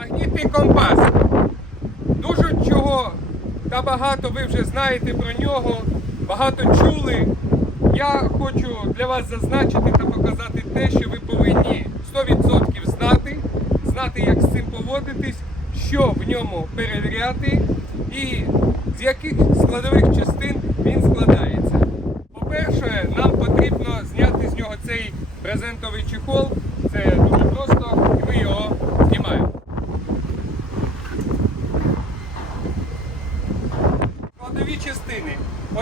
Магнітний компас. Дуже чого та багато ви вже знаєте про нього, багато чули. Я хочу для вас зазначити та показати те, що ви повинні 100% знати, знати, як з цим поводитись, що в ньому перевіряти і з яких складових частин він складається. По-перше, нам потрібно зняти з нього цей брезентовий чехол. Це дуже просто, і ми його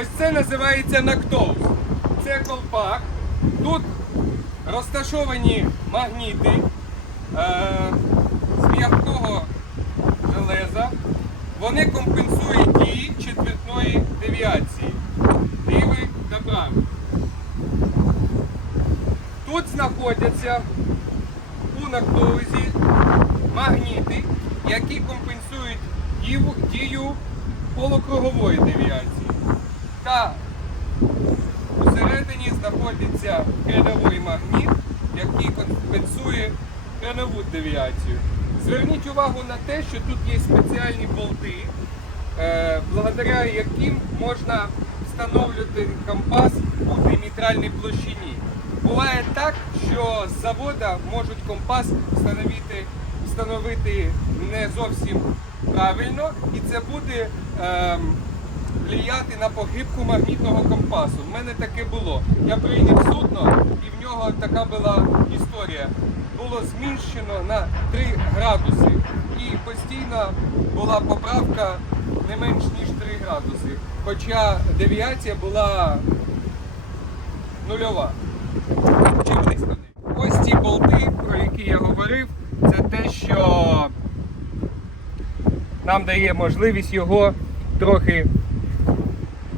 Ось це називається нактоус. Це колпак. Тут розташовані магніти е, з м'якого железа. Вони компенсують дії четвертної девіації. Лівий та правий. Тут знаходяться у нактоузі магніти, які компенсують дію полукругової девіації. Та усередині знаходиться хреновий магніт, який компенсує хренову девіацію. Зверніть увагу на те, що тут є спеціальні болти, е, благодаря яким можна встановлювати компас у димітральній площині. Буває так, що з завода можуть компас встановити, встановити не зовсім правильно, і це буде ем, влияти на погибку магнітного компасу. У мене таке було. Я прийняв судно, і в нього така була історія. Було зміщено на 3 градуси. І постійно була поправка не менш ніж 3 градуси. Хоча девіація була нульова. Ось ці болти, про які я говорив, це те, що нам дає можливість його трохи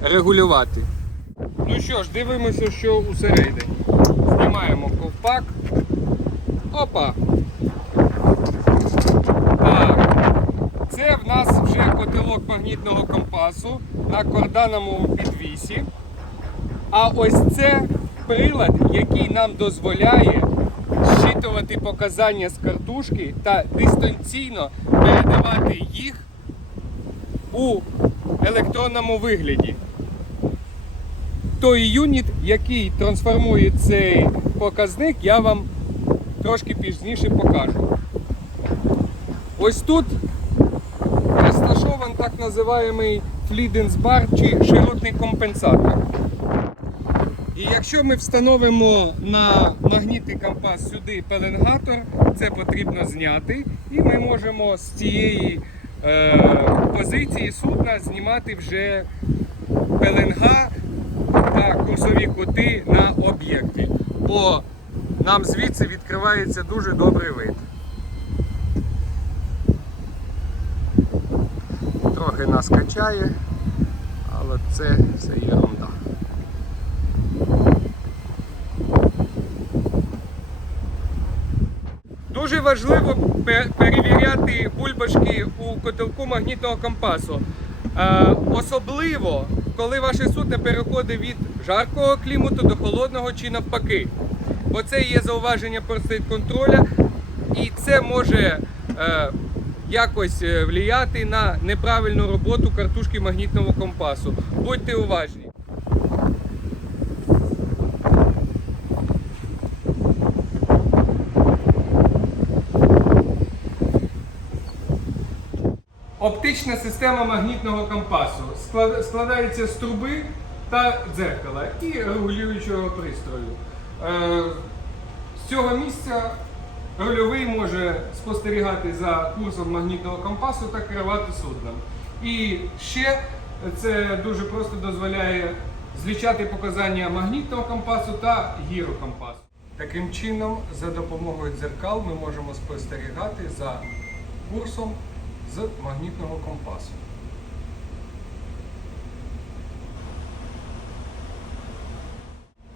регулювати. Ну що ж, дивимося, що усередині. Знімаємо ковпак. Опа! Так. Це в нас вже котелок магнітного компасу на кордановому підвісі. А ось це прилад, який нам дозволяє зчитувати показання з картушки та дистанційно передавати їх у електронному вигляді. Той юніт, який трансформує цей показник, я вам трошки пізніше покажу. Ось тут розташований так називаємий фліденсбар чи широтний компенсатор. І якщо ми встановимо на магнітний компас сюди пеленгатор, це потрібно зняти, і ми можемо з цієї е, позиції судна знімати вже пеленга та курсові кути на об'єкті. Бо нам звідси відкривається дуже добрий вид. Трохи нас качає, але це все ерунда. Дуже важливо перевіряти бульбашки у котелку магнітного компасу. Е, особливо, коли ваше судно переходить від жаркого клімату до холодного чи навпаки. Бо це є зауваження контроля, і це може е, якось е, влияти на неправильну роботу картушки магнітного компасу. Будьте уважні. Оптична система магнітного компасу складається з труби та дзеркала і регулюючого пристрою. Е, З цього місця рульовий може спостерігати за курсом магнітного компасу та керувати судном. І ще це дуже просто дозволяє злічати показання магнітного компасу та гірокомпасу. Таким чином, за допомогою дзеркал ми можемо спостерігати за курсом з магнітного компасу.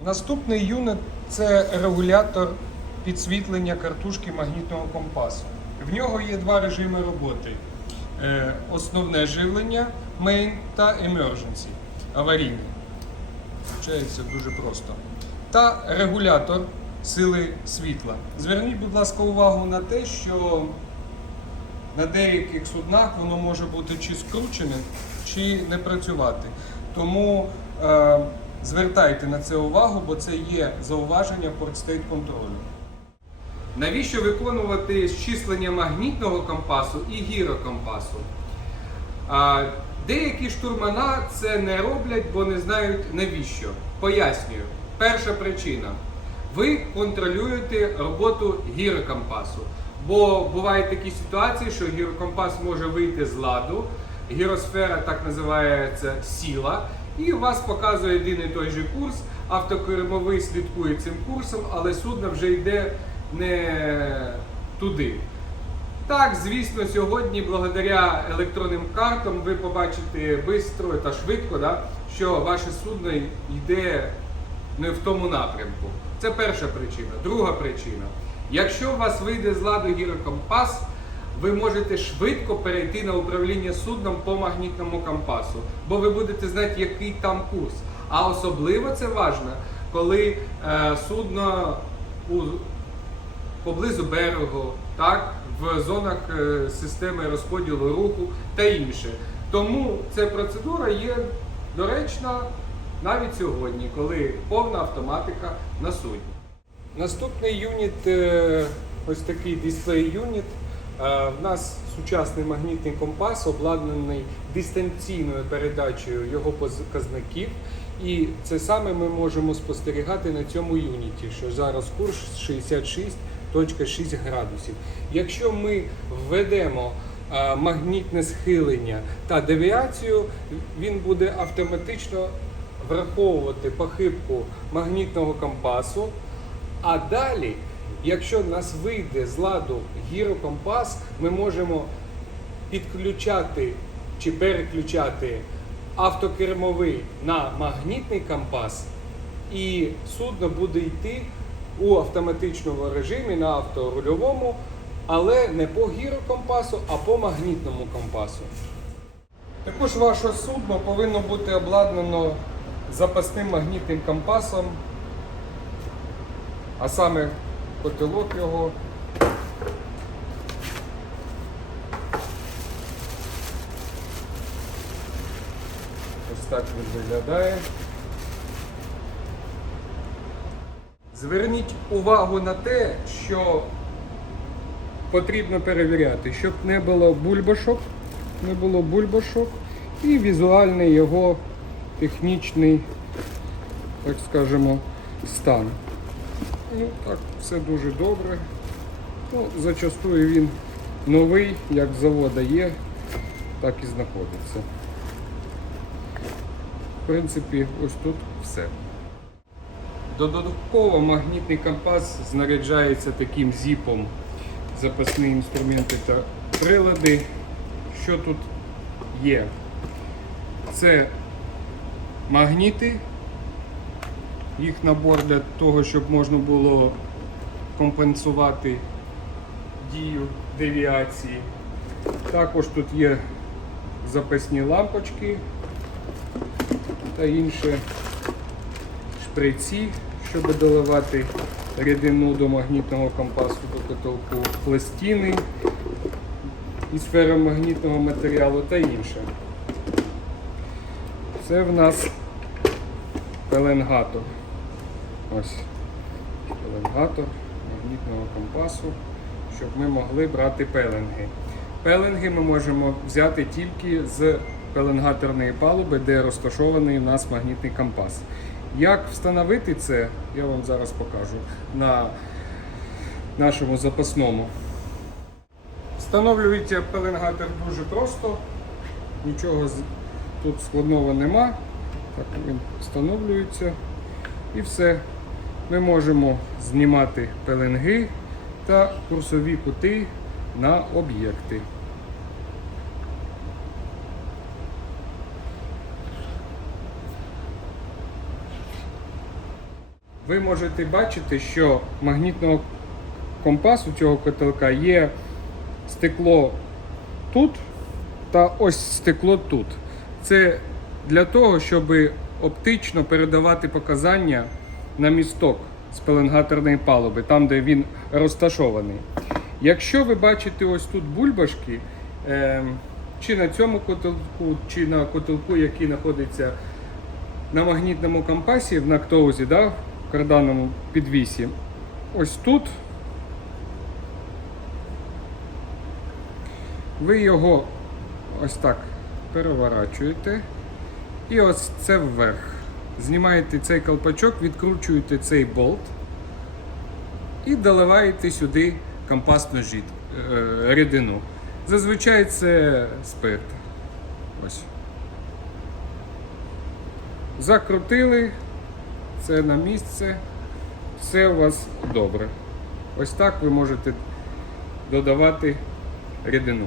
Наступний юнит це регулятор підсвітлення картушки магнітного компасу. В нього є два режими роботи: Е, основне живлення main та emergency аварійне. Включається дуже просто. Та регулятор сили світла. Зверніть, будь ласка, увагу на те, що на деяких суднах воно може бути чи скручене, чи не працювати. Тому е, звертайте на це увагу, бо це є зауваження портстейт контролю. Навіщо виконувати зчислення магнітного компасу і гірокомпасу? Деякі штурмана це не роблять, бо не знають навіщо. Пояснюю. Перша причина. Ви контролюєте роботу гірокомпасу. Бо бувають такі ситуації, що гірокомпас може вийти з ладу, гіросфера так називається сіла, і у вас показує один і той же курс, автокермовий слідкує цим курсом, але судно вже йде не туди. Так, звісно, сьогодні, благодаря електронним картам, ви побачите швидко та швидко, да, що ваше судно йде не в тому напрямку. Це перша причина. Друга причина. Якщо у вас вийде з ладу гірокомпас, ви можете швидко перейти на управління судном по магнітному компасу, бо ви будете знати, який там курс. А особливо це важливо, коли е, судно у поблизу берегу, так, в зонах е, системи розподілу руху та інше. Тому ця процедура є доречна навіть сьогодні, коли повна автоматика на судні. Наступний юніт, е, ось такий дисплей юніт. Е, В нас сучасний магнітний компас обладнаний дистанційною передачею його показників. І це саме ми можемо спостерігати на цьому юніті, що зараз курс 66.6 градусів. Якщо ми введемо е, магнітне схилення та девіацію, він буде автоматично враховувати похибку магнітного компасу. А далі, якщо в нас вийде з ладу гірокомпас, ми можемо підключати чи переключати автокермовий на магнітний компас, і судно буде йти у автоматичному режимі на авторульовому, але не по гірокомпасу, а по магнітному компасу. Також ваше судно повинно бути обладнано запасним магнітним компасом, а саме котелок його. Ось так він виглядає. Зверніть увагу на те, що потрібно перевіряти, щоб не було бульбашок, не було бульбашок і візуальний його технічний, так скажемо, стан. Ну так, все дуже добре. Ну, зачастую він новий, як завода є, так і знаходиться. В принципі, ось тут все. Додатково магнітний компас знаряджається таким зіпом запасні інструменти та прилади. Що тут є? Це магніти, їх набор для того, щоб можна було компенсувати дію девіації. Також тут є запасні лампочки та інші шприці, щоб доливати рідину до магнітного компасу до потолку, пластини із феромагнітного матеріалу та інше. Це в нас пеленгатор. Ось пеленгатор магнітного компасу, щоб ми могли брати пеленги. Пеленги ми можемо взяти тільки з пеленгаторної палуби, де розташований у нас магнітний компас. Як встановити це, я вам зараз покажу на нашому запасному. Встановлюється пеленгатор дуже просто, нічого тут складного нема. Так він встановлюється і все. Ми можемо знімати пеленги та курсові кути на об'єкти. Ви можете бачити, що магнітного компасу цього котелка є стекло тут та ось стекло тут. Це для того, щоб оптично передавати показання на місток з пеленгаторної палуби, там, де він розташований. Якщо ви бачите ось тут бульбашки, ем, чи на цьому котелку, чи на котелку, який знаходиться на магнітному компасі в нактоузі, да, в карданному підвісі, ось тут ви його ось так переворачуєте. І ось це вверх. Знімаєте цей колпачок, відкручуєте цей болт і доливаєте сюди компасну е, рідину. Зазвичай це спирт. Ось. Закрутили, це на місце, все у вас добре. Ось так ви можете додавати рідину.